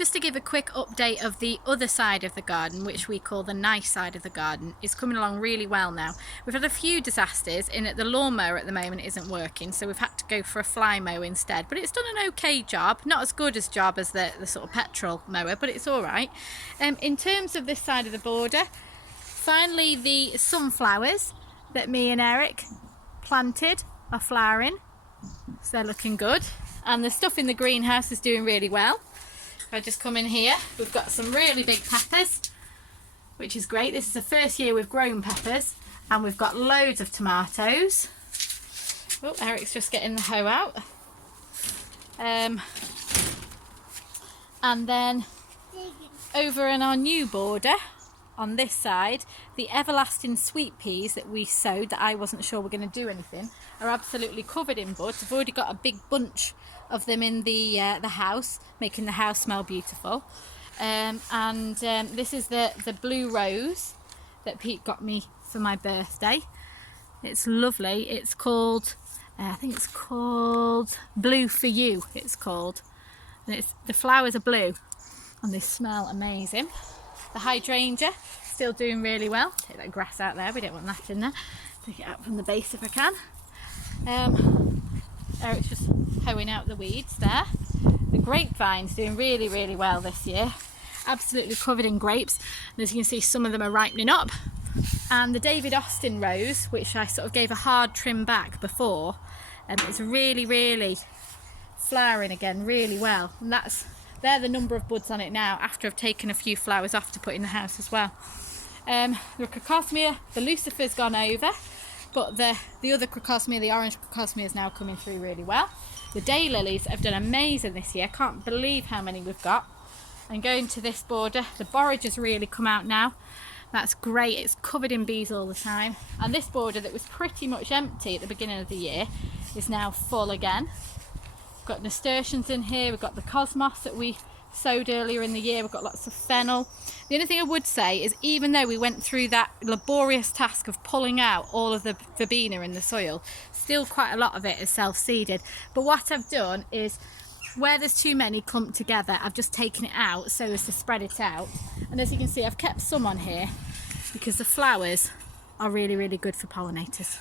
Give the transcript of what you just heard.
Just to give a quick update of the other side of the garden, which we call the nice side of the garden, is coming along really well now. We've had a few disasters in that the lawnmower at the moment isn't working, so we've had to go for a fly mower instead, but it's done an okay job. Not as good as job as the sort of petrol mower, but it's all right. In terms of this side of the border, finally the sunflowers that me and Eric planted are flowering, so they're looking good, and the stuff in the greenhouse is doing really well. If I just come in here, we've got some really big peppers, which is great. This is the first year we've grown peppers, and we've got loads of tomatoes. Oh, Eric's just getting the hoe out. And then over in our new border on this side, the everlasting sweet peas that we sowed that I wasn't sure were going to do anything are absolutely covered in buds. I've already got a big bunch of them in the house, making the house smell beautiful. This is the blue rose that Pete got me for my birthday. It's lovely. It's called, I think it's called Blue for You, it's called. And the flowers are blue and they smell amazing. The hydrangea, still doing really well. Take that grass out there, we don't want that in there. Take it out from the base if I can. Eric's just hoeing out the weeds there. The grapevine's doing really, really well this year. Absolutely covered in grapes. And as you can see, some of them are ripening up. And the David Austin rose, which I sort of gave a hard trim back before, it's really, really flowering again really well. And they're the number of buds on it now, after I've taken a few flowers off to put in the house as well. The crocosmia, the lucifer's gone over, but the other crocosmia, the orange crocosmia, is now coming through really well. The daylilies have done amazing this year. Can't believe how many we've got. And going to this border, the borage has really come out now. That's great. It's covered in bees all the time. And this border that was pretty much empty at the beginning of the year is now full again. We've got nasturtiums in here. We've got the cosmos that we sowed earlier in the year. We've got lots of fennel. The only thing I would say is, even though we went through that laborious task of pulling out all of the verbena in the soil, still quite a lot of it is self-seeded. But what I've done is, where there's too many clumped together, I've just taken it out so as to spread it out. And as you can see, I've kept some on here because the flowers are really, really good for pollinators.